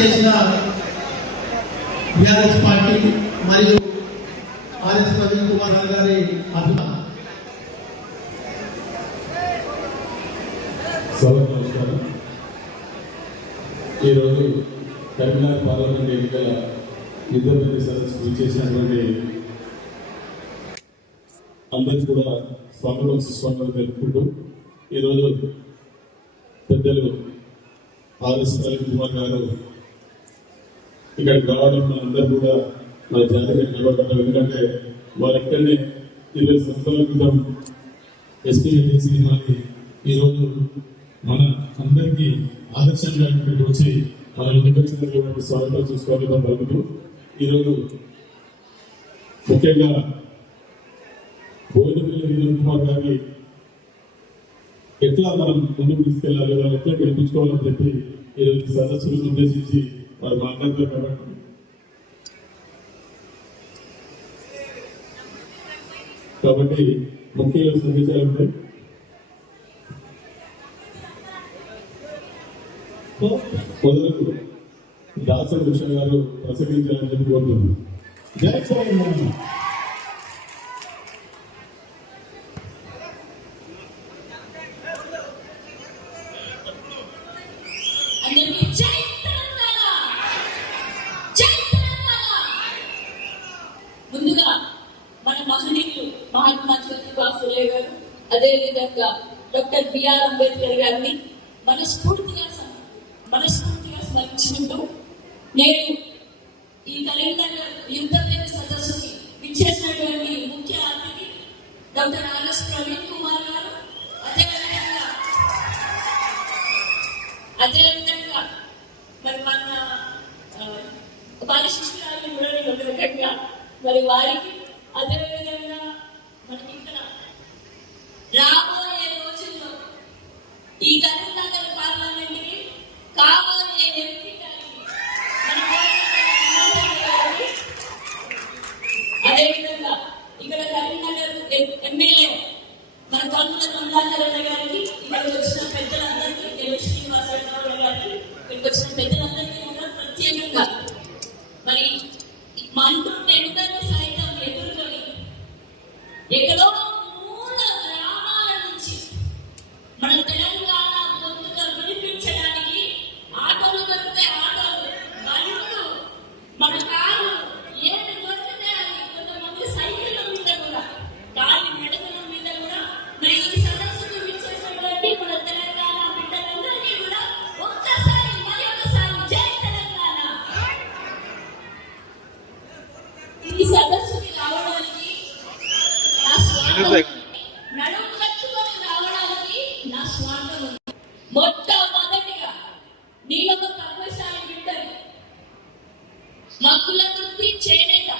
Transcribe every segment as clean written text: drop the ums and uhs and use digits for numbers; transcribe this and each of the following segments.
చేసిన TRS party మరియు RS Praveen Kumar గారి నమస్కారం. ఈరోజు కరీంనగర్ పార్లమెంట్ ఎన్నికల యుద్ధ సదస్సు చేసినటువంటి అందరికీ కూడా స్వాగతం సుస్వాగతం తెలుపుకుంటూ ఈరోజు పెద్దలు ఆర్ఎస్ ప్రవీణ్ కుమార్ గారు ఇక్కడికి రావడం మనందరూ కూడా మన జాతీయ నిలబడ్డారు. ఎందుకంటే వారు ఇక్కడనే 20 సంవత్సరాల క్రితం ఎస్పీఎల్సీ మళ్ళీ ఈరోజు మన అందరికీ ఆదర్శంగా ఇక్కడికి వచ్చి మన ముందుకొచ్చినటువంటి స్వాగతం సుస్వాగతం పలుకుతూ ఈరోజు ముఖ్యంగా బోయినపల్లి వినోద్ కుమార్ గారి ఎట్లా మనం ముందుకు తీసుకెళ్లాలి, వాళ్ళు ఎట్లా గెలిపించుకోవాలని చెప్పి ఈరోజు సదస్సులను ఉద్దేశించి వారు మాట్లాడతారు. కాబట్టి ముఖ్య సందేశాలు ఉంటాయి. మొదలకు దాసరి కృష్ణ గారు ప్రసంగించాలని చెప్పి కోరుతున్నాను. జై శ్రీరామ్. ముందుగా మన మహనీయులు మహాత్మా జ్యోతిబా ఫులే గారు, అదేవిధంగా డాక్టర్ బిఆర్ అంబేద్కర్ గారిని మనస్ఫూర్తిగా స్మరించుకుంటూ నేను ఈ కరీంనగర్ యుద్ధ సదస్సుకి విచ్చేసినటువంటి ముఖ్య అతిథి డాక్టర్ ఆర్ఎస్ ప్రవీణ్ కుమార్ గారు, అదేవిధంగా మరి మన వారి శిష్యురాలు కూడా నేను ఒక రకంగా మరి వారికి, అదేవిధంగా మనకి ఇక్కడ రాబోయే రోజుల్లో ఈ కరీంనగర్ పార్లమెంట్కి కాబోయే ఎంపీ గారికి, అదేవిధంగా ఇక్కడ కరీంనగర్ ఎమ్మెల్యే మన కన్నుల కమలాకరణ గారికి, ఇక్కడ వచ్చిన పెద్దలందరికీ, శ్రీనివాసరావు గారికి, ఇక్కడికి వచ్చిన పెద్దలందరికీ కూడా ప్రత్యేకంగా మరి మంటూ టెండర్ని సైతం ఎదుర్కొని ఎక్కడో మూల గ్రామాల నుంచి మన తెలంగాణ గొంతుగా వినిపించడానికి ఆటోలు దొరికితే ఆటోలు, బండ్లు, మన కార్లు ఏది దొరికితే అది, కొంతమంది సైకిళ్ళ మీద కూడా, గాలి మెడకల మీద కూడా మరి ఈ సదస్సుకు విచ్చేసినటువంటి మన తెలంగాణ బిడ్డలందరికీ కూడా ఒక్కసారి మరొకసారి జై తెలంగాణ. ఈ సదస్సుకి రావడానికి నా స్వాగతం, నడుము కట్టుకొని రావడానికి నా స్వాగతం. మొట్టమొదటిగా నేను ఒక పద్మశాలి బిడ్డని, మా కుల వృత్తి చేనేత,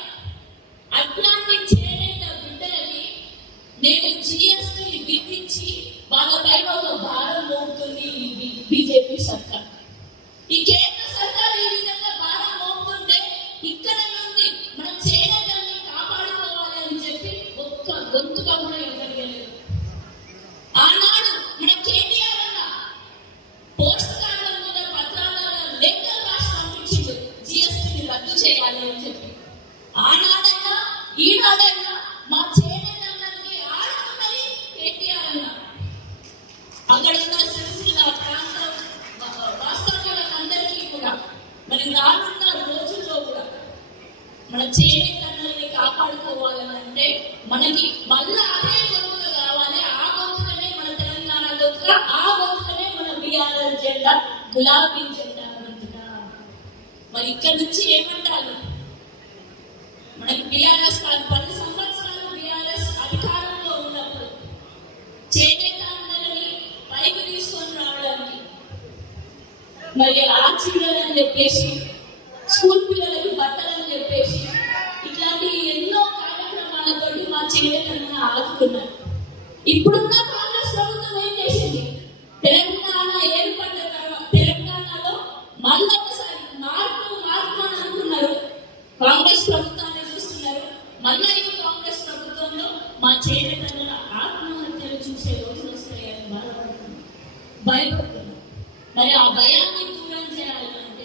అట్లాంటి చేనేత బిడ్డలకి నేను జిఎస్టీ విధించి వాళ్ళపైన ఒక భారం మోపుతుంది బీజేపీ సర్కార్. ఈ కేంద్ర సర్కార్ ఈ విధంగా భారం మోపుతుంటే ఇక్కడ నుండి మనం చేనేతల్ని కాపాడుకోవాలి అని చెప్పి ఒక్క గొంతుగా కూడా ఇవ్వగలిగలేదు. ఆనాడు మన కేటీఆర్ అన్న పోస్ట్ కార్డుల మీద పత్రాల లేఖలు రాసి పంపించిండు జిఎస్టీని రద్దు చేయాలి అని చెప్పి. ఆనాడైనా ఈనాడైనా మా చేనేతలకి ఆడుతున్నది కేటీఆర్ అన్న. అక్కడ ఉన్న సిరిసిల్ల ప్రాంతం వాస్తవ్యులందరికీ కూడా మరి రానున్న రోజుల్లో కూడా మన చేనేతల్ని కాపాడుకోవాలని అంటే మనకి మళ్ళా అదే గొంతుగా కావాలి. ఆ గొంతుకనే మన తెలంగాణ గొంతుగా, ఆ గొంతుకనే మన బీఆర్ఎస్ జెండా, గులాబీ జెండా గొంతుగా. మరి ఇక్కడ నుంచి ఏమంటారు, మనకి బీఆర్ఎస్ 10 సంవత్సరాలు బీఆర్ఎస్ అధికారంలో ఉన్నప్పుడు చేనేత అందరినీ పైకి తీసుకొని రావడానికి మరి ఆర్చీలని చెప్పేసి, స్కూల్ పిల్లలకి బట్టలని చెప్పేసి, ఇట్లాంటి ఎన్నో కార్యక్రమాలతో మా చేనేతలను ఆదుకున్నారు. ఇప్పుడున్న కాంగ్రెస్ ప్రభుత్వం ఏం చేసింది, తెలంగాణ ఏర్పడ్డ తర్వాత తెలంగాణలో మళ్ళొకసారి మార్పు అని అనుకున్నారు. కాంగ్రెస్ ప్రభుత్వాన్ని చూస్తున్నారు, మళ్ళీ ఈ కాంగ్రెస్ ప్రభుత్వంలో మా చేనేతల ఆత్మహత్యలు చూసే రోజులు వస్తాయని భయపడుతున్నారు. మరి ఆ భయాన్ని దూరం చేయాలంటే,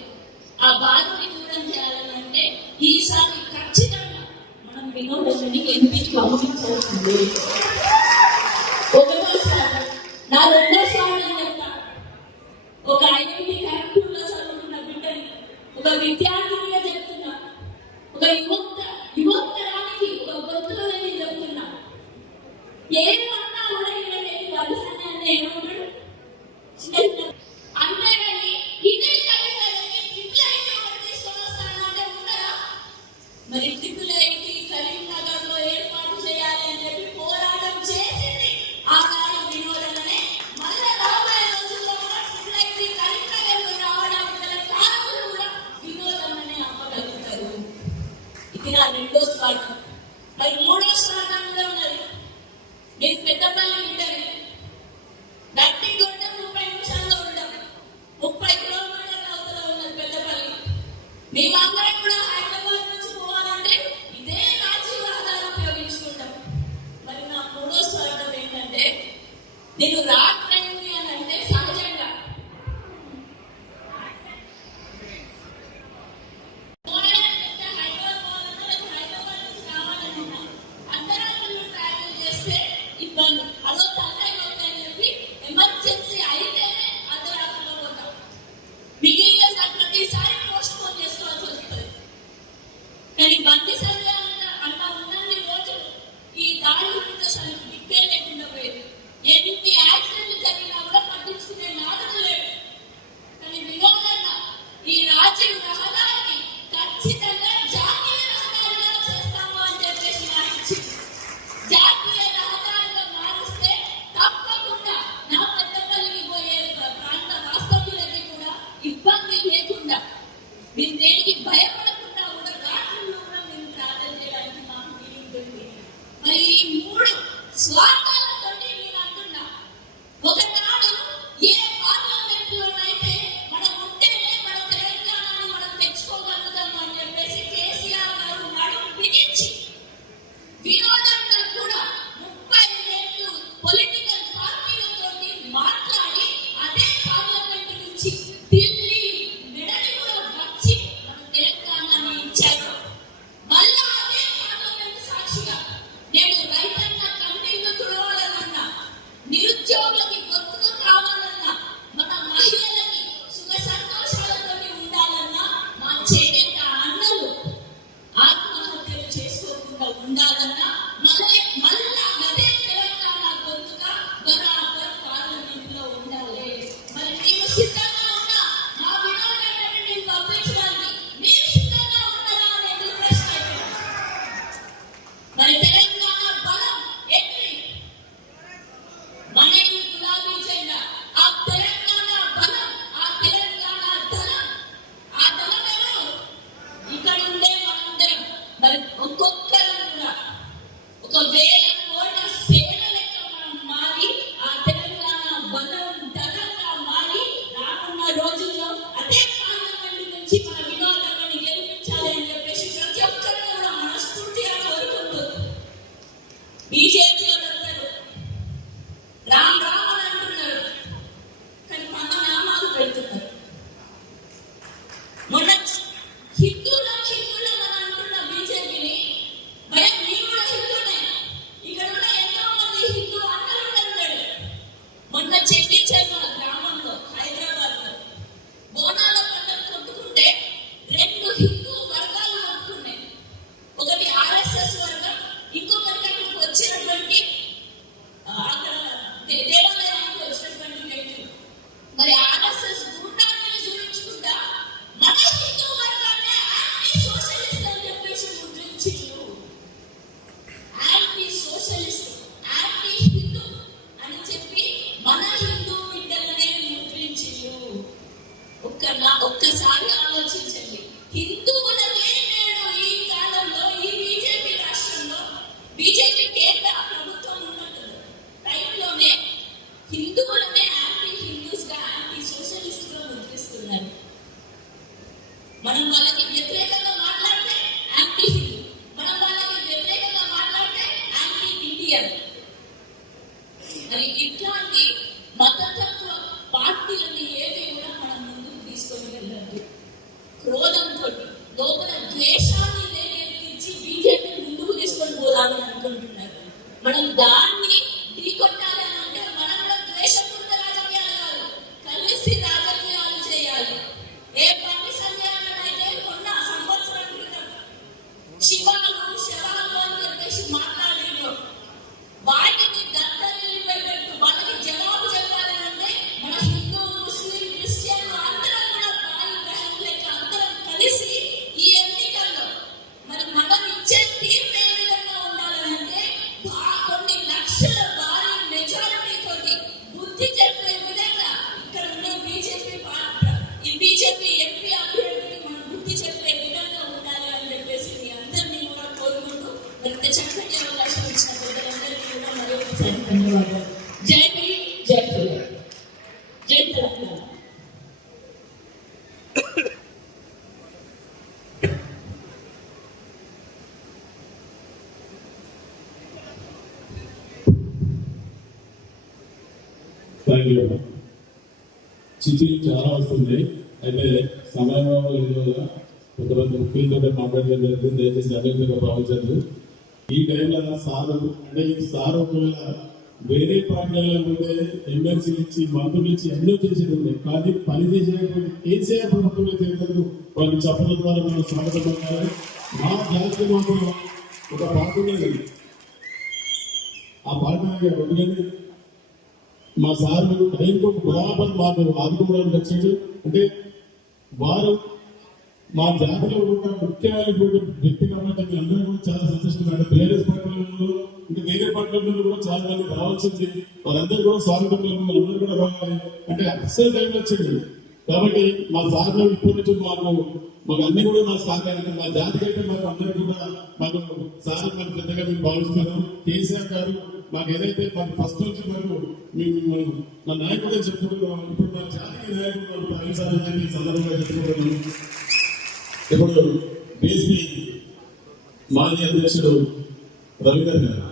ఆ ఈసారి ఖచ్చితంగా మనం వినోదాన్ని ఎంపీ కావాల్సింది. ఒకటో సార్ నా రెండో సార్ అని చెప్తా. ఒక ఐఐటి కాన్పూర్లో చదువుతున్న బిడ్డని, ఒక విద్యార్థినిగా చెప్తున్నా, ఒక యువతరానికి ఒక గొంతుగా నేను చెప్తున్నా. ఏమన్నా కూడా ఇవ్వలేదు వలసనే ఏమంటాడు అంతేగాని ఇదే కరీంనగర్కి ట్రిపుల్ ఐటీ ఒకటి తీసుకొని వస్తానంటే ఉండరా? మరి ట్రిపుల్ ఐటీ కరీంనగర్ లో ఏర్పాటు చేయాలి అని చెప్పి పోరాటం చేసింది ఆనాడు వినోదనే. మళ్ళీ రాబోయే రోజుల్లో కూడా ట్రిపుల్ ఐటీ కరీంనగర్ లో రావడానికి గల కారణాలు కూడా వినోదనే అమ్మగలుగుతారు. ఇది నా రెండో స్వార్థం. మరి మూడో స్వార్థం కూడా ఉన్నది. నేను పెద్దపల్లి బిడ్డని, గట్టి కొట్ట 30 నిమిషాల్లో ఉంటాం. 30 కిలోమీటర్ల అవతల ఉన్నది పెద్దపల్లి. మేమందరం కూడా హైదరాబాద్ నుంచి పోవాలంటే ఇదే రాజీవ్ రహదారి ఉపయోగించుకుంటాం. మరి నా మూడో స్వార్థం ఏంటంటే, నేను రాత్రైంది అని అంటే సహజంగా హైదరాబాద్ నుంచి రావాలనుకున్నా అర్ధరాత్రులు ట్రావెల్ చేస్తే ఇబ్బంది. అదో తలకాయ అని చెప్పి ఎమర్జెన్సీ అయితేనే అర్ధరాత్రిలో పోతాం. మిగిలిన ప్రతిసారి పోస్ట్ పోన్ చేసుకోవాల్సి వస్తుంది. కానీ బంతి సంఖ్య అన్న ఉన్నన్ని రోజులు ఈ దాడి గురించి అసలు దిక్కే లేకుండా పోయేది. ఎన్ని యాక్సిడెంట్లు జరిగినా కూడా పట్టించుకునే నాదుడు లేడు. కానీ వినోదంగా ఈ రాజీవ్ రహదారిని ఖచ్చితంగా జాతీయ రహదారిగా చేస్తాము అని చెప్పేసి మాటిచ్చి జాతీయ రహదారిగా మారిస్తే తప్పకుండా నా పెద్దపల్లికి పోయే ప్రాంత వాస్తవ్యులకి కూడా ఇబ్బంది లేకుండా, మీరు దేనికి భయపడకుండా కూడా రాత్రుల్లో కూడా మేము ప్రార్థన చేయడానికి మాకు వీలుంటుంది. మరి ఈ మూడు స్వార్థాలతో నేను అంటున్నా, ఒకనాడు ఏ పార్లమెంట్ లోనైతే మనం ఉంటేనే మన తెలంగాణని మనం తెచ్చుకోగలుగుతాము అని చెప్పేసి కేసీఆర్ గారు నడుము బిగించి వినోదంగా కూడా 30 ఏళ్ళు పొలిటికల్ పార్టీలతో మాట్లాడి అదే పార్లమెంట్ నుంచి ఢిల్లీ మెడలి కూడా వచ్చి మన తెలంగాణని ఇచ్చారు. మళ్ళా అదే పార్లమెంట్ సాక్షిగా నేను రైతన్న కన్నీళ్లు తుడవాలన్నా, నిరుద్యోగులకి గొంతుకు కావాలన్నా, మన మహిళలకి సుఖ సంతోషాలతో ఉండాలన్నా మా చేనేత అన్నలు ఆత్మహత్యలు చేసుకోకుండా మరి దాన్ని ఢీకొట్టాలి అని అంటే మనం కూడా ద్వేషపూరిత రాజకీయాలు కాదు, కలిసి రాజకీయాలు చేయాలి. ఏ బండి సంజయ్ అన్నదైతే కొన్న సంవత్సరం క్రితం శివాలు శవాలు అని చెప్పేసి మాట్లాడిండ్రు, వాటిని దత్తగిరి పెట్టు, వాళ్ళకి జవాబు చెప్పాలి అంటే మన హిందూ ముస్లిం క్రిస్టియన్ అందరం కూడా భాయి బహన్ లెక్క అందరం కలిసి ఈ ఎన్నికల్లో మరి మనం ఇచ్చే తీర్పు ఏ విధంగా ఉండాలంటే కొన్ని లక్షల భారీ మెజారిటీ తోటి బుద్ధి చెప్పే విధంగా ఇక్కడ ఉన్న బీజేపీ ఎంపీ అభ్యర్థికి మనం బుద్ధి చెప్పే విధంగా ఉండాలి అని చెప్పేసి మీ అందరినీ కూడా కోరుకుంటూ మరి చక్కటి అవకాశం ఇచ్చిన పెద్దలందరికీ కూడా మరొకసారి ధన్యవాదాలు. జై భీమ్, జై శ్రీరామ్, జై తెలంగాణ. Thank you. చిట్టి చాలా వస్తుంది, అయితే సమయం వల్ల కొంతమంది ముఖ్యులతో మాట్లాడడం జరుగుతుంది. దయచేసి అభివృద్ధిగా భావించదు. ఈ టైంలో సార్ అంటే ఈ సార్ ఒకవేళ వేరే పార్టీలలో ఉంటే ఎమ్మెల్సీలు ఇచ్చి మంత్రులు ఇచ్చి ఎన్నో చేసేది ఉన్నాయి, కానీ పని చేసేటువంటి కేసీఆర్ ప్రభుత్వంలో చేయలేదు. వాళ్ళకి చెప్పల ద్వారా మనం స్వాగతం పట్టాలి. మా జాతీయ మాత్రం ఒక పార్టీ ఉన్నది, ఆ పార్టీ ఎందుకని మా సార్ టైంకు బరాబర్ మాకు ఆదుకోవడానికి వచ్చేది. అంటే వారు మా జాతిలో కూడా ముఖ్యమైనటువంటి వ్యక్తి కాబట్టి అందరూ కూడా చాలా సంతోషంగా, అంటే వేరే పార్టీలలో ఇంకా వేరే పార్టీలలో కూడా చాలా మంది రావాల్సింది, వాళ్ళందరూ కూడా స్వాగతం అందరూ కూడా రావాలి అంటే అసలు టైం వచ్చింది. కాబట్టి మా సార్లో ఇప్పటి నుంచి మాకు అన్ని కూడా మా సార్ అయితే మా జాతికి అయితే మాకు అందరికీ కూడా మాకు సార్ మాకు పెద్దగా మేము భావిస్తున్నాం. కేసీఆర్ గారు మాకు ఏదైతే మాకు ఫస్ట్ నుంచి మేము మా నాయకుడే చెప్పుకుంటున్నాం. ఇప్పుడు మా జాతీయ నాయకుడు ప్రవేశాలని సందర్భంగా చెప్పుకుంటున్నాం. ఇప్పుడు బీఎస్పీ మాజీ అధ్యక్షుడు రవికర్ గారు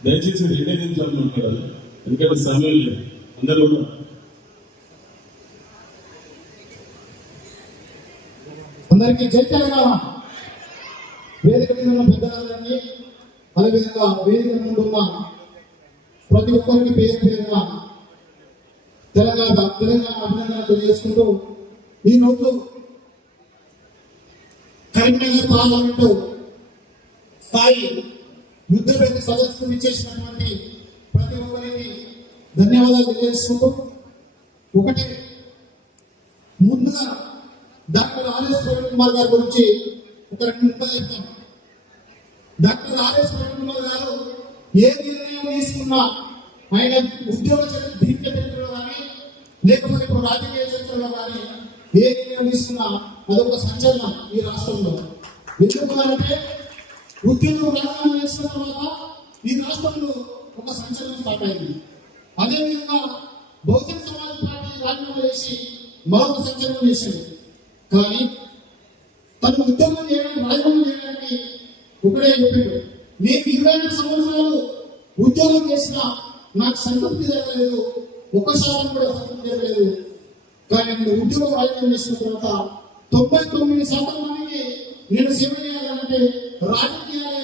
దయచేసి 2 నిమిషాలు మాట్లాడాలి, ఎందుకంటే సమయం లేదు. అందరూ కూడా అందరికీ జై తెలంగాణ. వేదిక మీద ఉన్న పెద్దలందరికీ, అదేవిధంగా వేదిక ముందు ఉన్న ప్రతి ఒక్కరికి పేరు పేరున తెలంగాణ అభినందన తెలియజేసుకుంటూ ఈరోజు కరీంనగర్ పార్లమెంటు స్థాయి యుద్ధ పేద సదస్సుకు ఇచ్చేసినటువంటి ప్రతి ఒక్కరికి ధన్యవాదాలు తెలియజేసుకుంటూ, ఒకటి ముందుగా డాక్టర్ ఆర్ఎస్ ప్రవీణ్ కుమార్ గారి గురించి ఒక 2 నిమిషాలు చెప్తాను. డాక్టర్ ఆర్ఎస్ ప్రవీణ్ కుమార్ గారు ఏ నిర్ణయం తీసుకున్నా ఆయన ఉద్యోగ దీక్ష చరిత్రలో కానీ లేకపోతే ఇప్పుడు రాజకీయ చరిత్రలో కానీ ఏ నిర్ణయం తీసుకున్నా అదొక సంచలనం ఈ రాష్ట్రంలో. ఎందుకు అంటే ఉద్యోగం రాజీనామా చేసిన తర్వాత ఈ రాష్ట్రంలో ఒక సంచలనం స్టార్ట్ అయింది. అదేవిధంగా బహుజన సమాజ్ పార్టీ రాజీనామా చేసి మరొక సంచలనం చేసింది. కానీ తను ఉద్యోగం చేయడానికి రాజీనామా చేయడానికి ఒకటే చెప్పాడు, నేను 25 సంవత్సరాలు ఉద్యోగం చేసినా నాకు సంతృప్తి జరగలేదు, ఒక్కసారి కూడా సంతృప్తి జరగలేదు. కానీ నేను ఉద్యోగం రాజీనామా చేసిన తర్వాత 99% మందికి నేను సేవ చేయాలంటే రాజకీయాలే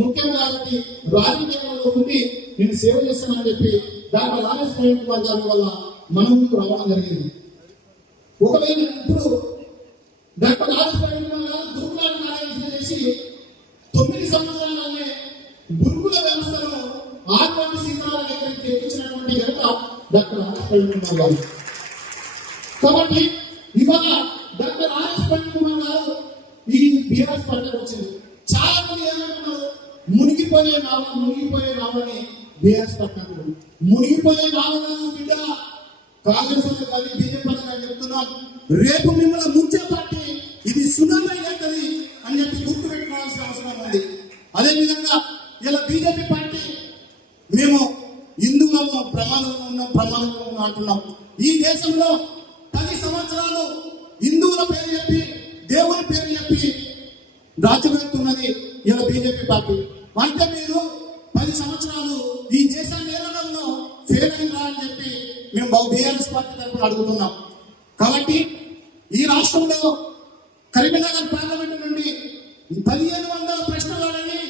ముఖ్యం కాబట్టి రాజకీయాలలో ఉండి నేను సేవ చేస్తానని చెప్పి డాక్టర్ ఆర్ఎస్ ప్రవీణ్ కుమార్ గారి వల్ల మనం రావడం జరిగింది. ఒకవేళ ఇప్పుడు డాక్టర్ ఆర్ఎస్ ప్రవీణ్ కుమార్ గారు గురుకులాన్ని కార్యక్రమం చేసి 9 సంవత్సరాలనే గురుకుల వ్యవస్థను ఆత్మహత్య శిఖరాల దగ్గరికి తెప్పించినటువంటి ఘనత డాక్టర్ ఆర్ఎస్ ప్రవీణ్ కుమార్ గారు. కాబట్టి ఇవాళ డాక్టర్ ఆర్ఎస్ ప్రవీణ్ కుమార్ గారు ఈ బీఆర్ఎస్ పార్టీకి వచ్చింది. చాలా మంది ఏమంటున్నారు, మునిగిపోయే నావని బీఆర్ఎస్ పార్టీ అంటారు. మునిగిపోయే నావలను బిడ్డ కాంగ్రెస్ కానీ బీజేపీ చెప్తున్నాం, రేపు మిమ్మల్ని ముంచే పార్టీ ఇది సునామీ అవుతుంది అని చెప్పి గుర్తు పెట్టుకోవాల్సిన అవసరం ఉంది. అదేవిధంగా ఇలా బీజేపీ పార్టీ మేము హిందువులము ప్రమాదంలో అంటున్నాం. ఈ దేశంలో 10 సంవత్సరాలు హిందువుల పేరు చెప్పి దేవుని పేరు చెప్పి రాజ్యమవుతున్నది ఇలా బీజేపీ పార్టీ. అంటే మీరు 10 సంవత్సరాలు ఈ దేశాన్ని ఏలడంలో ఫెయిల్ అయినా అని చెప్పి మేము బీఆర్ఎస్ పార్టీ తరఫున అడుగుతున్నాం. కాబట్టి ఈ రాష్ట్రంలో కరీంనగర్ పార్లమెంటు నుండి 1500 ప్రశ్నలు అడిగి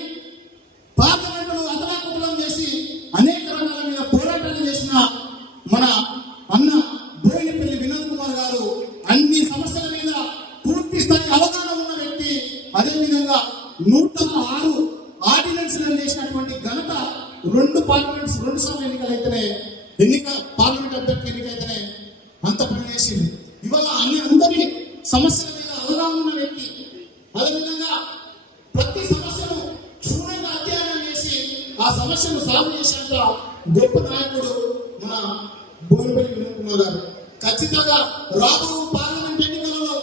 పార్లమెంటును అదలాకుతలం అదేవిధంగా 106 ఆర్డినెన్స్లను చేసినటువంటి ఘనత 2 సార్లు ఎన్నికలైతేనే పార్లమెంట్ అభ్యర్థి ఎన్నికైతేనే అంత పని చేసింది. ఇవాళ అందరి సమస్యల మీద అవగాహన ఉన్న వ్యక్తి, అదేవిధంగా ప్రతి సమస్యను క్షుణ్ణంగా అధ్యయనం చేసి ఆ సమస్యను సాల్వ్ చేసేంత గొప్ప నాయకుడు మన బోయినపల్లి వినోద్ కుమార్ గారు. ఖచ్చితంగా రాబో పార్లమెంట్ ఎన్నికలలో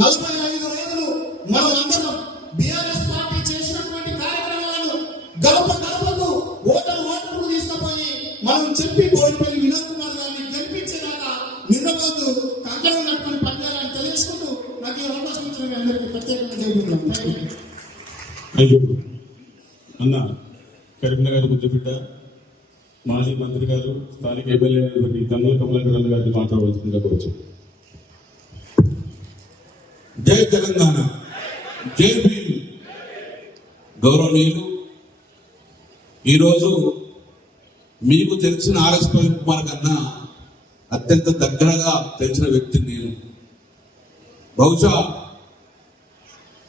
45 రోజులు మనం అందరం బీఆర్ఎస్ పార్టీ చేసినటువంటి కార్యక్రమాలను గడపకు ఓటర్కు తీసుకుపోయి మనం చెప్పి బోయినపల్లి వినోద్ కుమార్ గారిని గెలిపించేదాకా నిన్నబాటు కంకణం కట్టుకుని పనిచేయాలని తెలియజేసుకుంటూ నాకు ఈ అవకాశం ఇచ్చిన మీ అందరికీ ప్రత్యేకంగా జరుగుతున్నాను. థ్యాంక్ యూ అన్న. కరీంనగర్ ముద్దుబిడ్డ మాజీ మంత్రి గారు, స్థానిక ఎమ్మెల్యే అయినటువంటి తమ్ముల కమలాకర్ గారిని మాట్లాడవలసిందిగా కోరుచు. జై తెలంగాణ, జై భీమ్. గౌరవనీయులు, ఈరోజు మీకు తెలిసిన ఆర్ఎస్ ప్రవీణ్ కుమార్ కన్నా అత్యంత దగ్గరగా తెలిసిన వ్యక్తిని నేను. బహుశా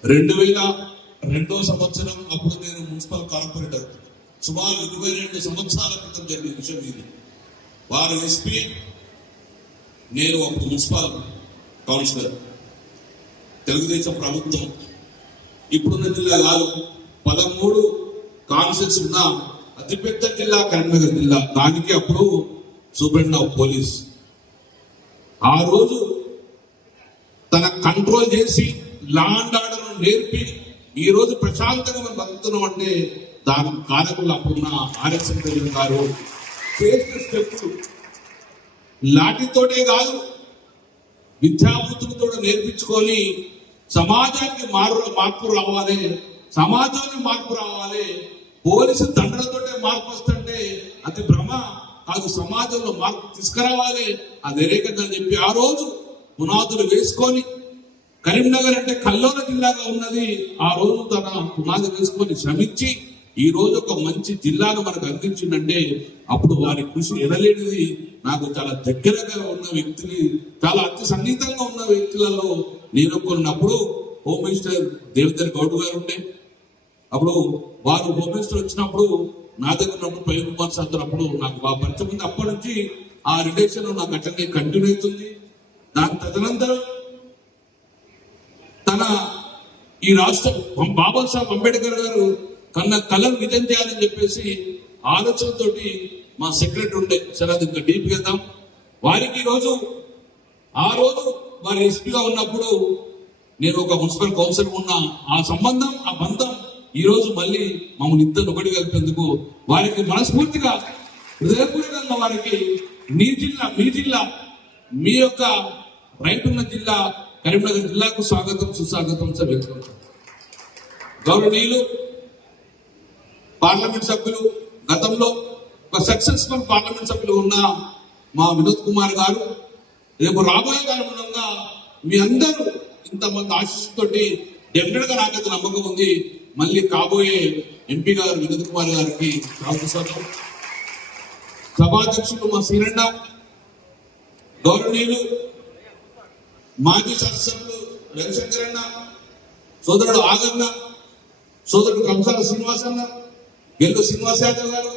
2002 సంవత్సరం అప్పుడు నేను మున్సిపల్ కార్పొరేటర్, సుమారు 22 సంవత్సరాల క్రితం జరిగిన విషయం ఇది. వారు ఎస్పీ, నేను అప్పుడు మున్సిపల్ కౌన్సిలర్. తెలుగుదేశం ప్రభుత్వం ఇప్పుడున్న జిల్లా కాదు, 13 కాన్స్టిట్యూన్స్ ఉన్న అతిపెద్ద జిల్లా కరీంనగర్ జిల్లా. దానికి అప్పుడు సూపరింటెండెంట్ ఆఫ్ పోలీస్. ఆ రోజు తన కంట్రోల్ చేసి లా అండ్ ఆర్డర్ నేర్పి ఈ రోజు ప్రశాంతంగా మనం బతుకుతున్నాం అంటే దానికి కారకులు అప్పుడున్న ఆర్ఎస్ ప్రవీణ్ గారు చేసిన స్టెప్పులు. లాఠీతోటే కాదు, విద్యాబుద్ధులతో నేర్పించుకొని సమాజానికి మార్పు రావాలి, సమాజానికి మార్పు రావాలి. పోలీసు దండలతోటే మార్పు వస్తుంటే అది భ్రమ కాదు, సమాజంలో మార్పు తీసుకురావాలి. అది రేఖగా చెప్పి ఆ రోజు పునాదులు వేసుకొని, కరీంనగర్ అంటే కల్లోల జిల్లాగా ఉన్నది, ఆ రోజు తన పునాది వేసుకొని శ్రమించి ఈ రోజు ఒక మంచి జిల్లాను మనకు అందించిందంటే అప్పుడు వారి కృషి ఎనలేనిది. నాకు చాలా దగ్గరగా ఉన్న వ్యక్తిని, చాలా అతి సన్నిహితంగా ఉన్న వ్యక్తులలో నేను కొన్నప్పుడు హోమ్ మినిస్టర్ దేవేందర్ గౌడ్ గారు ఉండే. అప్పుడు వారు హోమ్ మినిస్టర్ వచ్చినప్పుడు నా దగ్గర ఉన్నప్పుడు ప్రవీణ్ కుమార్ సార్ అప్పుడు నాకు పరిచయం ఉంది. అప్పటి నుంచి ఆ రిలేషన్ నాకు అట్లనే కంటిన్యూ అవుతుంది. దాని తదనంతరం తన ఈ రాష్ట్రం బాబాసాహెబ్ అంబేద్కర్ గారు కన్నా కళను నిజం చేయాలని చెప్పేసి ఆలోచనతోటి మా సెక్రటరీ ఉండే, సరే అది ఇంకా డీప్ వెళ్దాం. వారికి ఈరోజు ఆ రోజు వారి ఎస్పీగా ఉన్నప్పుడు నేను ఒక మున్సిపల్ కౌన్సిలర్ ఉన్న ఆ సంబంధం, ఆ బంధం ఈ రోజు మళ్ళీ మమ్మల్ని ఇద్దరు ఒకటి కలిపేందుకు వారికి మనస్ఫూర్తిగా హృదయపూర్వకంగా వారికి మీ జిల్లా మీ యొక్క రైట్ ఉన్న జిల్లా కరీంనగర్ జిల్లాకు స్వాగతం సుస్వాగతం సభ్యులు. గౌరవనీయులు పార్లమెంట్ సభ్యులు, గతంలో ఒక సక్సెస్ఫుల్ పార్లమెంట్ సభ్యులు ఉన్న మా వినోద్ కుమార్ గారు, రేపు రాబోయే కాలంలో మీ అందరూ ఇంతమంది ఆశీస్సుతోటి డెఫినెట్ గా నాకైతే నమ్మకం ఉంది మళ్ళీ కాబోయే ఎంపీ గారు వినోద్ కుమార్ గారికి స్వాగతం. సభాధ్యక్షులు మా శ్రీరండ, గౌరవనీయులు మాజీ శాసనసభ్యులు రవిశంకర్ అన్న, సోదరుడు ఆగన్న, సోదరుడు కంసాల శ్రీనివాసన్న, గెల్లు శ్రీనివాస్ యాదవ్ గారు,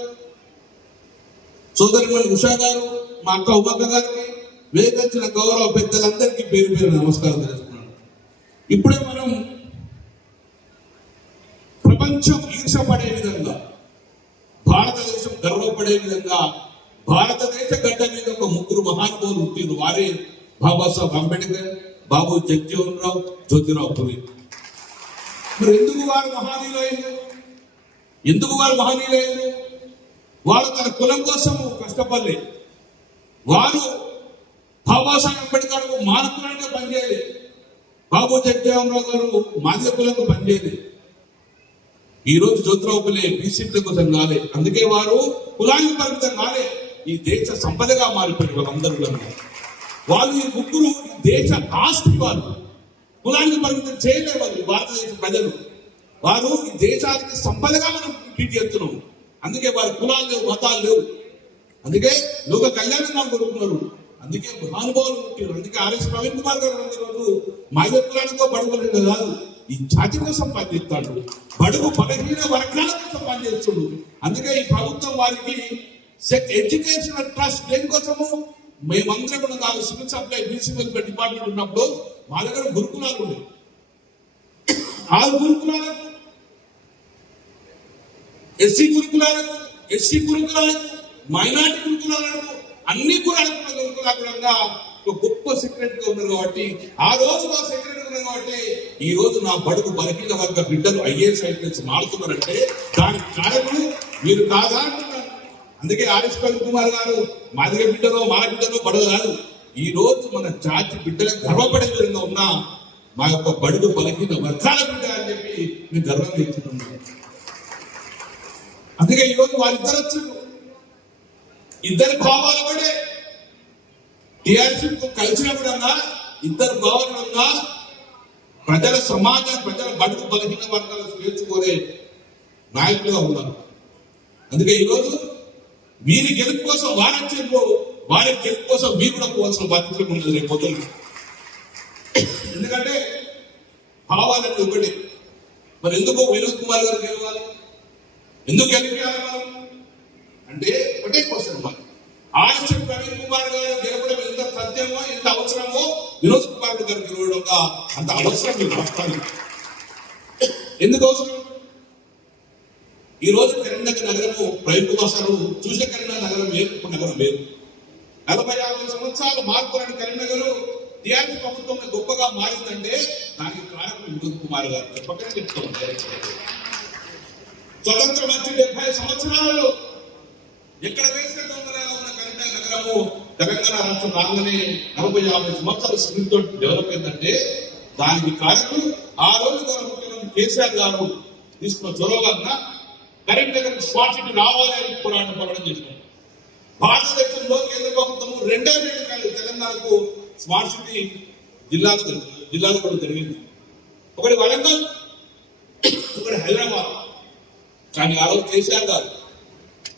సోదరుడు ఉషా గారు, మా అక్క ఉమక్క గారికి, వేగొచ్చిన గౌరవ పెద్దలందరికీ పేరు పేరు నమస్కారం తెలుసుకున్నాను. ఇప్పుడే మనం ప్రపంచం ఈర్షపడే విధంగా, భారతదేశం గర్వపడే విధంగా భారతదేశ గడ్డ మీద ఒక 3 మహానుభావులు పుట్టింది. వారే బాబాసాహెబ్ అంబేద్కర్, బాబు జగజీవన్ రావు, జ్యోతిరావు పులి. మరి ఎందుకు వారు మహనీయులైన వారు తన కులం కోసం కష్టపడలే. వారు బాబాసాహెబ్ అంబేద్కర్ మానకులంగా పనిచేయాలి, బాబు జగజీవన్ రావు గారు మాదిగ కులంగా పనిచేయాలి. ఈ రోజు జ్యోతిరావు పులే బీసీల కోసం కాలే, అందుకే వారు కులానికి పరిమితం కాలే, ఈ దేశ సంపదగా మారిపోయారు వాళ్ళందరూ. వాళ్ళు ఈ 3 దేశ ఆస్తి, వారు కులానికి పరిమితం చేయలే. వాళ్ళు భారతదేశ ప్రజలు, వారు ఈ దేశానికి సంపదగా మనం ట్రీట్ చేస్తున్నాం. అందుకే వారి కులాలు లేవు, మతాలు లేవు. అందుకే లోక కళ్యాణం కోరుకున్నారు. అందుకే మహానుభావులు పుట్టారు. అందుకే ఆర్ఎస్ ప్రవీణ్ కుమార్ గారు రోజు మాదిగ కులానికో బడుగులేదు కాదు, ఈ జాతి కోసం పనిచేస్తాడు, బడుగు బలహీన వర్గాల కోసం పనిచేస్తాడు. అందుకే ఈ ప్రభుత్వం వారికి ఎడ్యుకేషనల్ ట్రస్ట్ దేనికోసము, మేమందరం కూడా 4 civil supply BC welfare department ఉన్నప్పుడు మా దగ్గర గురుకులాలు ఉండేవి. ఆ గురుకులాలకు ఎస్సీ గురుకులాలకు, ఎస్సీ గురుకులాలకు, మైనార్టీ గురుకులాలకు, అన్ని గురుకులాగా ఒక గొప్ప సెక్రటరీగా ఉన్నారు కాబట్టి, ఆ రోజు మా సెక్రటరీ ఉన్నారు కాబట్టి ఈ రోజు నా బడుగు బలహీన వర్గ బిడ్డలు ఐఏఎస్ ఐపీఎస్ మారుతున్నారంటే దానికి కారణం మీరు కాదా అంటున్నారు. అందుకే ఆర్ఎస్ కుమార్ గారు మాదిగ బిడ్డలో మన బిడ్డలో బడుగు కాదు, ఈ రోజు మన జాతి బిడ్డలకు గర్వపడే విధంగా ఉన్న మా యొక్క బడుగు బలహీన వర్గాల బిడ్డ అని చెప్పి మేము గర్వంగా ఇస్తున్నాం. అందుకే ఈరోజు వారిద్దరు వచ్చారు, ఇద్దరు భావాలు పడే టిఆర్ఎస్ కలిసినప్పుడన్నా ఇద్దరు భావాలన్నా ప్రజల సమాజం, ప్రజల బడుగు బలహీన వర్గాలు చేర్చుకోలే నాయకులుగా ఉన్నారు. అందుకే ఈరోజు వీరి గెలుపు కోసం వారు వచ్చేప్పుడు వారి గెలుపు కోసం మీరు కూడా పోవాల్సిన బాధ్యత ఉంటుంది రేపు పొద్దున. ఎందుకంటే భావాలని ఒకటి. మరి ఎందుకు వినోద్ కుమార్ గారు గెలవాలి, ఎందుకు గెలిపించాలి అంటే ఒకటే క్వశ్చన్ మరి ఆర్ఎస్ ప్రవీణ్ కుమార్ గారు గెలవడం ఎంత సత్యమో, ఎంత అవసరమో వినోద్ కుమార్ గారు గెలవడంగా అంత అవసరం మీరు రాష్ట్రానికి. ఎందుకు అవసరం? ఈ రోజు కరీంనగర్ నగరము ప్రవీణ్ కుమార్ సార్ చూసే కరీంనగర్ నగరం వేరు, ఇప్పుడు నగరం వేరు. 40-50 సంవత్సరాలు మార్పులని కరీంనగర్ టీఆర్ఎస్ ప్రభుత్వం గొప్పగా మారిందంటే దానికి కారణం వినోద్ కుమార్ గారు చెప్పకనే చెప్తాం. స్వతంత్రం వచ్చి 70 సంవత్సరాలలో ఎక్కడ వేసిన దొంగలాగా ఉన్న కరీంనగర్ నగరము తెలంగాణ రాష్ట్రం రాగానే 40-50 సంవత్సరాల స్పీడ్తో డెవలప్ అయిందంటే దానికి కారణం ఆ రోజు ముఖ్యమంత్రి కేసీఆర్ గారు తీసుకున్న చొరవగా కరీంనగర్ స్మార్ట్ సిటీ రావాలి అని పోరాటం చేసినాం. భారతదేశంలో కేంద్ర ప్రభుత్వం 2 తెలంగాణకు స్మార్ట్ సిటీ జిల్లాలు కూడా జరిగింది. ఒకటి వరంగల్, ఒకటి హైదరాబాద్. కానీ ఆ రోజు కేసీఆర్ గారు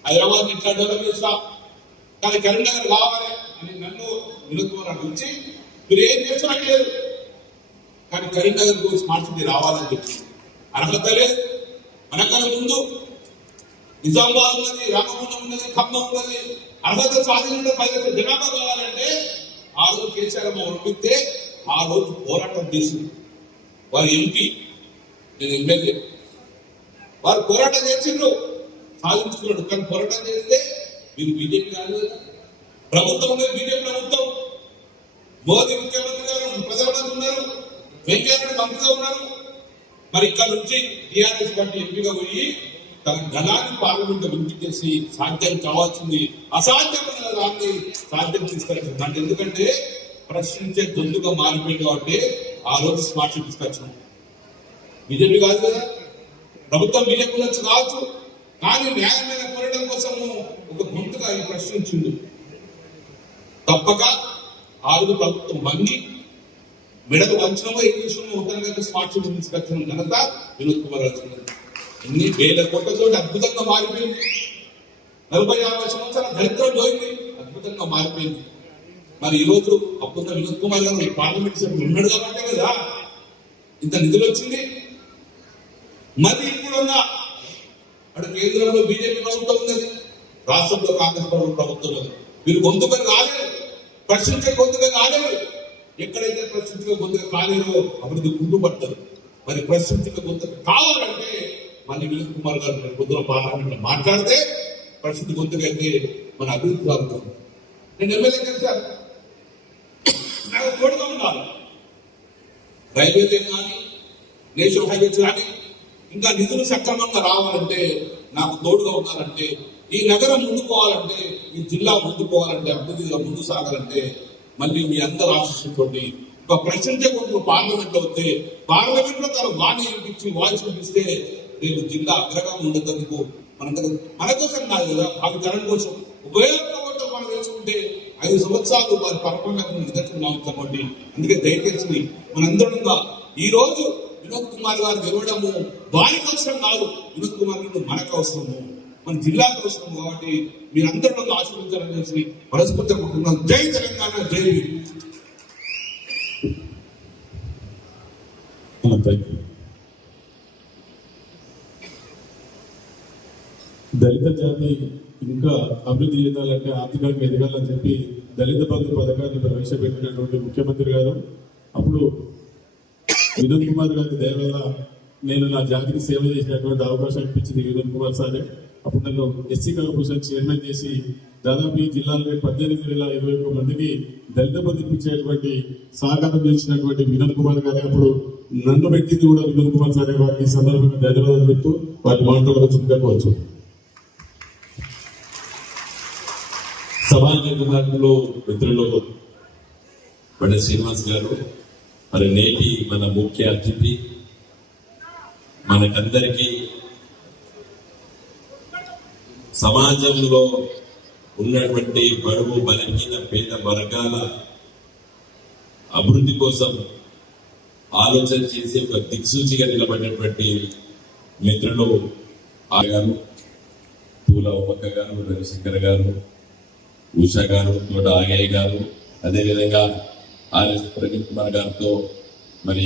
హైదరాబాద్ ఇట్లా డెవలప్ చేస్తా, కానీ కరీంనగర్ కావాలి అని నన్ను వినోద్ కుమార్ అడిగించి మీరు ఏం చేస్తున్నట్టు లేదు, కానీ కరీంనగర్ స్మార్ట్ సిటీ రావాలని చెప్పి అర్హత లేదు. మనకన్నా ముందు నిజామాబాద్ ఉన్నది, రామగుండం ఉన్నది, ఖమ్మం ఉన్నది. అర్హత సాధించిన 10 లక్షల జనాభా కావాలంటే ఆ రోజు కేసీఆర్ పంపిస్తే ఆ రోజు పోరాటం చేసింది. వారు ఎంపీ, నేను ఎమ్మెల్యే, వారు పోరాటం చేసిండ్రు, సాధించుకున్నాడు. కానీ పోరాటం చేస్తే మీరు బీజేపీ కాదు కదా, ప్రభుత్వం బీజేపీ ప్రభుత్వం, మోదీ ముఖ్యమంత్రి గారు, ప్రధానమంత్రి ఉన్నారు, వెంకయ్యనాయుడు మంత్రిగా ఉన్నారు. మరి ఇక్కడ నుంచి టీఆర్ఎస్ పార్టీ ఎంపీగా పోయి తన గణాన్ని పార్లమెంట్ వినిపించేసి సాధ్యం కావాల్సింది అసాధ్యమైన దాన్ని సాధ్యం తీసుకొచ్చింది. అంటే ఎందుకంటే ప్రశ్నించే గొంతుగా మారిపోయింది కాబట్టి ఆ రోజు స్మార్ట్ సిటీ తీసుకొచ్చాం. బీజేపీ కాదు కదా, ప్రభుత్వం బీజేపీ నుంచి కావచ్చు, కానీ న్యాయమైన పోరాటం కోసము ఒక గొంతుగా ప్రశ్నించింది. తప్పక ఆ రోజు ప్రభుత్వం వంగి మెడలు వంచడమో ఏం చేసినమో ఉత్తరంగా స్మార్ట్ సిటీ తీసుకొచ్చిన ఘనత వినోద్ కుమార్ వచ్చింది. ఎన్ని వేల కోట్లతో అద్భుతంగా మారిపోయింది. 40-50 సంవత్సరాల దరిద్రం పోయింది, అద్భుతంగా మారిపోయింది. మరి ఈ రోజు అప్పుడు వినోద్ కుమార్ గారు పార్లమెంట్ సభ్యులు ఉన్నాడు కాబట్టి కదా ఇంత నిధులు వచ్చింది. మరి ఇప్పుడున్న అటు కేంద్రంలో బీజేపీ ప్రభుత్వం ఉన్నది, రాష్ట్రంలో కాంగ్రెస్ ప్రభుత్వం ఉన్నది. మీరు గొంతుగా కాలేదు, ప్రశ్నించే గొంతుగా కాలేదు. ఎక్కడైతే ప్రశ్నించే గొంతుగా కాలేదో అభివృద్ధి ముందు పడతారు. మరి ప్రశ్నించే గొంతుగా కావాలంటే మళ్ళీ వినోద్ కుమార్ గారు పొద్దున పార్లమెంట్ లో మాట్లాడితే ప్రసిద్ధి గొంతుకైతే మన అభివృద్ధి అవుతుంది. నేను ఎమ్మెల్యే కలిసాను, నాకు తోడుగా ఉండాలి. రైల్వేలు కానీ, నేషనల్ హైవేస్ కానీ ఇంకా నిధులు సక్రమంగా రావాలంటే నాకు తోడుగా ఉండాలంటే, ఈ నగరం ముందుకోవాలంటే, ఈ జిల్లా ముందుకోవాలంటే, అభివృద్ధిగా ముందు సాగాలంటే మళ్ళీ మీ అందరూ ఆశిస్తుంటోండి. ఒక ప్రశ్నించే కొడుకు పార్లమెంట్ లో వస్తే పార్లమెంట్ లో తన వాణి వినిపించి వాయిస్ వినిపిస్తే రేపు జిల్లా అగ్రగామి ఉండేందుకు మన కోసం కాదు కదా, భావి తరం కోసం ఉపయోగపడటం మనం తెలుసుకుంటే 5 సంవత్సరాలు వారి పరపంలకు నిదర్శనం అవుతామండి. అందుకే దయచేసి మనందరంగా ఈ రోజు వినోద్ కుమార్ గారు గెలవడము వారికి అవసరం కాదు, వినోద్ కుమార్ గారు మనకు అవసరము, మన జిల్లాకు అవసరం. కాబట్టి మీరందరూ ఆశీర్వదించాలని చెప్పి మనస్ఫూర్తిగా జై తెలంగాణ, జై థ్యాంక్ యూ. దళిత జాతి ఇంకా అభివృద్ధి చెందాలంటే ఆర్థికంగా ఎదగాలని చెప్పి దళిత బంధు పథకాన్ని ప్రవేశపెట్టినటువంటి ముఖ్యమంత్రి గారు అప్పుడు వినోద్ కుమార్ గారి దయ వల్ల నేను నా జాతికి సేవ చేసినటువంటి అవకాశం ఇప్పించింది వినోద్ కుమార్ సారే. అప్పుడు నన్ను ఎస్సీ కార్పొరేషన్ చైర్మన్ చేసి దాదాపు ఈ జిల్లాలో 18,021 మందికి దళిత బంధు ఇప్పించేటువంటి సహకారం చేసినటువంటి వినోద్ కుమార్ గారి అప్పుడు నన్ను పెట్టింది కూడా వినోద్ కుమార్ సారే. వారికి సందర్భంగా ధన్యవాదాలు చెప్తూ వారి మాట్లాడవచ్చుగా కోవచ్చు. సభా నిర్వహణలో మిత్రులు బండి శ్రీనివాస్ గారు, మరి నేటి మన ముఖ్య అతిథి, మనకందరికీ సమాజంలో ఉన్నటువంటి బడుగు బలహీన పేద వర్గాల అభివృద్ధి కోసం ఆలోచన చేసి ఒక దిక్సూచిగా నిలబడినటువంటి మిత్రులు ఆ గారు, పూల ఉమ్మక్క గారు, రవిశంకర్ గారు, ఉషా గారు, తోట ఆగయ్య గారు, అదేవిధంగా ఆర్ఎస్ ప్రవీణ్ కుమార్ గారితో మరి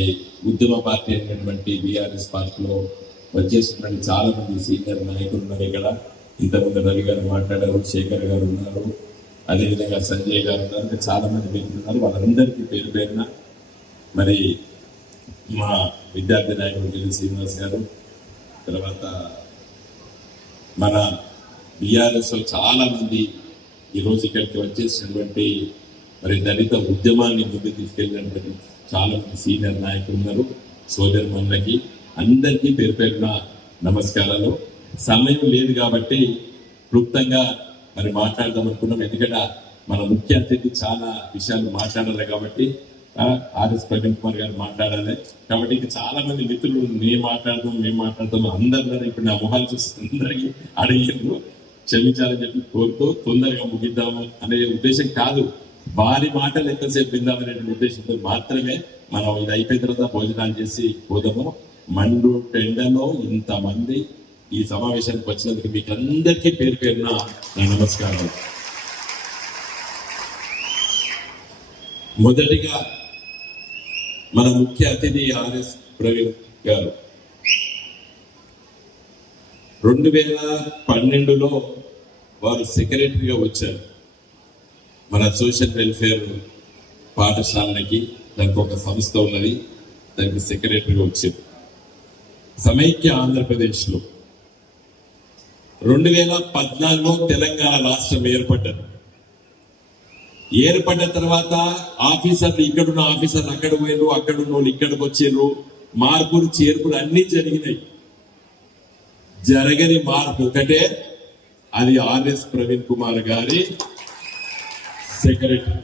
ఉద్యమ పార్టీ అయినటువంటి బీఆర్ఎస్ పార్టీలో వచ్చేసినటువంటి చాలా మంది సీనియర్ నాయకులు ఉన్నారు. ఇక్కడ ఇంతకుముందు రవి గారు మాట్లాడారు, శేఖర్ గారు ఉన్నారు, అదేవిధంగా సంజయ్ గారు ఉన్నారు, ఇంకా చాలా మంది వ్యక్తులు ఉన్నారు. వాళ్ళందరికీ పేరు పేరున మరి మా విద్యార్థి నాయకుడు గిరి శ్రీనివాస్ గారు, తర్వాత మన బీఆర్ఎస్ లో చాలా మంది ఈరోజు ఇక్కడికి వచ్చేసినటువంటి మరి దళిత ఉద్యమాన్ని ముందుకు తీసుకెళ్ళినటువంటి చాలా మంది సీనియర్ నాయకులు ఉన్నారు. సోదరుమణులకి అందరికీ పేరు పేరున నమస్కారాలు. సమయం లేదు కాబట్టి క్లుప్తంగా మరి మాట్లాడదాం అనుకున్నాం. ఎందుకంటే మన ముఖ్య అతిథి చాలా విషయాలు మాట్లాడాలి కాబట్టి, ఆర్ఎస్ ప్రవీణ్ కుమార్ గారు మాట్లాడాలి కాబట్టి ఇంకా చాలా మంది మిత్రులు మేము మాట్లాడతాం అందరూ ఇప్పుడు నా మొహాలు చూసి అందరికీ అడిగారు, క్షమించాలని చెప్పి కోరుతూ తొందరగా ముగిద్దాము అనే ఉద్దేశం కాదు, వారి మాటలు ఎంతసేపు విందామనే ఉద్దేశంతో మాత్రమే మనం ఇది అయిపోయిన తర్వాత భోజనాలు చేసి పోదాము. మండు టెండలో ఇంతమంది ఈ సమావేశానికి వచ్చినందుకు మీకు అందరికీ పేరు పేరున నా నమస్కారం. మొదటిగా మన ముఖ్య అతిథి ఆర్ఎస్ ప్రవీణ్ గారు 2012లో వారు సెక్రటరీగా వచ్చారు మన సోషల్ వెల్ఫేర్ పాఠశాలకి. దానికి ఒక సంస్థ ఉన్నది, దానికి సెక్రటరీగా వచ్చారు. సమైక్య ఆంధ్రప్రదేశ్లో 2014లో తెలంగాణ రాష్ట్రం ఏర్పడ్డది. ఏర్పడ్డ తర్వాత ఆఫీసర్లు ఇక్కడున్న ఆఫీసర్లు అక్కడ పోయారు, అక్కడున్న వాళ్ళు ఇక్కడికి వచ్చారు, మార్పులు చేర్పులు అన్ని జరిగినాయి. జరగని మార్పు ఒకటే, అది ఆర్ఎస్ ప్రవీణ్ కుమార్ గారి సెక్రటరీ.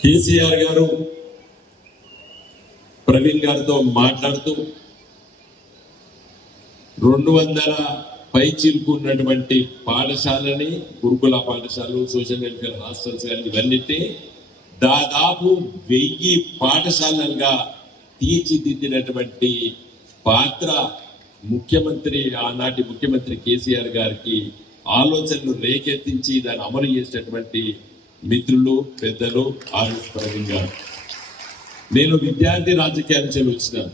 కేసీఆర్ గారు ప్రవీణ్ గారితో మాట్లాడుతూ 200 పైచిలుకు ఉన్నటువంటి పాఠశాలని, గురుకుల పాఠశాలలు, సోషల్ వెల్ఫేర్ హాస్టల్స్ కానీ ఇవన్నిటి దాదాపు 1000 పాఠశాలలుగా తీర్చిదిద్దినటువంటి పాత్ర ముఖ్యమంత్రి, ఆనాటి ముఖ్యమంత్రి కేసీఆర్ గారికి ఆలోచనలు రేకెత్తించి దాన్ని అమలు చేసినటువంటి మిత్రులు, పెద్దలు ఆర్ఎస్ ప్రవీణ్ గారు. నేను విద్యార్థి రాజకీయాల నుంచి వచ్చినాను,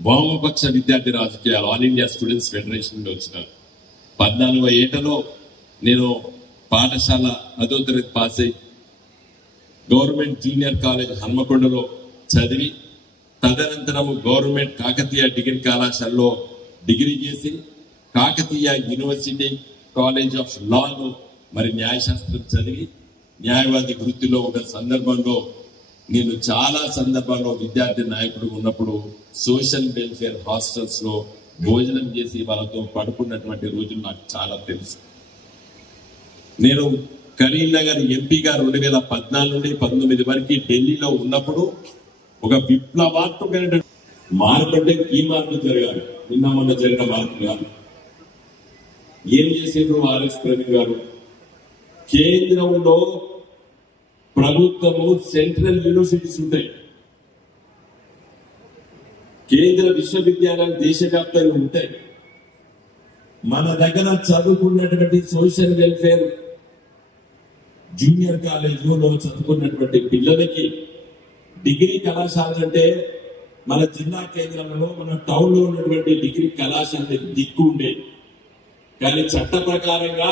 వామపక్ష విద్యార్థి రాజకీయాలు, ఆల్ ఇండియా స్టూడెంట్స్ ఫెడరేషన్ లో వచ్చినాను. 14వ ఏటలో నేను పాఠశాల 10వ తరగతి పాస్ అయి గవర్నమెంట్ జూనియర్ కాలేజ్ హన్మకొండలో చదివి, తదనంతరము గవర్నమెంట్ కాకతీయ డిగ్రీ కళాశాలలో డిగ్రీ చేసి, కాకతీయ యూనివర్సిటీ కాలేజ్ ఆఫ్ లాలో మరి న్యాయశాస్త్రం చదివి న్యాయవాది వృత్తిలో ఉన్న సందర్భంలో నేను చాలా సందర్భాల్లో విద్యార్థి నాయకుడు ఉన్నప్పుడు సోషల్ వెల్ఫేర్ హాస్టల్స్ లో భోజనం చేసి వాళ్ళతో పడుకున్నటువంటి రోజులు నాకు చాలా తెలుసు. నేను కరీంనగర్ ఎంపీగా 2014 నుండి 19 వరకు ఢిల్లీలో ఉన్నప్పుడు ఒక విప్లవాత్మకమైన మార్పు అంటే ఈ మార్పు జరగాలి, నిన్న మొన్న జరిగిన మార్పు కాదు. ఏం చేసేందుకు ఆర్ఎస్ ప్రవీణ్ గారు కేంద్రంలో ప్రభుత్వము సెంట్రల్ యూనివర్సిటీస్ ఉంటాయి, కేంద్ర విశ్వవిద్యాలయాలు దేశవ్యాప్తంగా ఉంటాయి. మన దగ్గర చదువుకున్నటువంటి సోషల్ వెల్ఫేర్ జూనియర్ కాలేజీలో చదువుకున్నటువంటి పిల్లలకి డిగ్రీ కళాశాల అంటే మన జిల్లా కేంద్రాలలో మన టౌన్ లో ఉన్నటువంటి డిగ్రీ కళాశాల దిక్కు ఉండేది. కానీ చట్ట ప్రకారంగా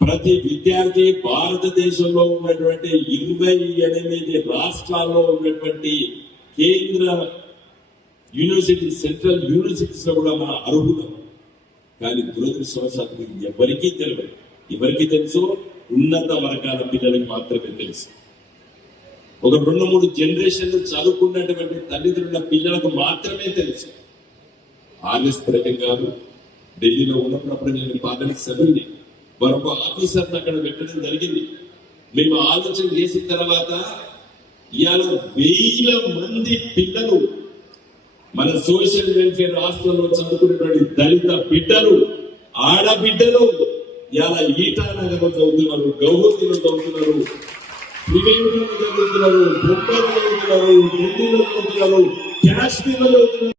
ప్రతి విద్యార్థి భారతదేశంలో ఉన్నటువంటి 28 రాష్ట్రాల్లో ఉన్నటువంటి కేంద్ర యూనివర్సిటీ, సెంట్రల్ యూనివర్సిటీస్ లో కూడా మన అర్హులం. కానీ దురదృష్టవశాత్తు ఎవరికీ తెలియదు. ఎవరికి తెలుసు? ఉన్నత వర్గాల పిల్లలకు మాత్రమే తెలుసు. ఒక 2-3 జనరేషన్లు చదువుకున్నటువంటి తల్లిదండ్రుల పిల్లలకు మాత్రమే తెలుసు. ఆర్ఎస్ ప్రజన్ గారు ఢిల్లీలో ఉన్నప్పుడు నేను పార్లమెంట్ సభ్యుని, మరొక ఆఫీసర్ని అక్కడ పెట్టడం జరిగింది. మేము ఆలోచన చేసిన తర్వాత ఇవాళ 1000 మంది పిల్లలు మన సోషల్ వెల్ఫేర్ హాస్టల్లో చదువుకునేటువంటి దళిత బిడ్డలు, ఆడబిడ్డలు ఇవాళ ఈటానగర్లో చదువుతున్నారు, గౌహతిలో చదువుతున్నారు, త్రివేణిలో చదువుతున్నారు, బొంబాయిలో చదువుతున్నారు, ఢిల్లీలో చదువుతున్నారు, కాశ్మీర్లో చదువుతున్నారు.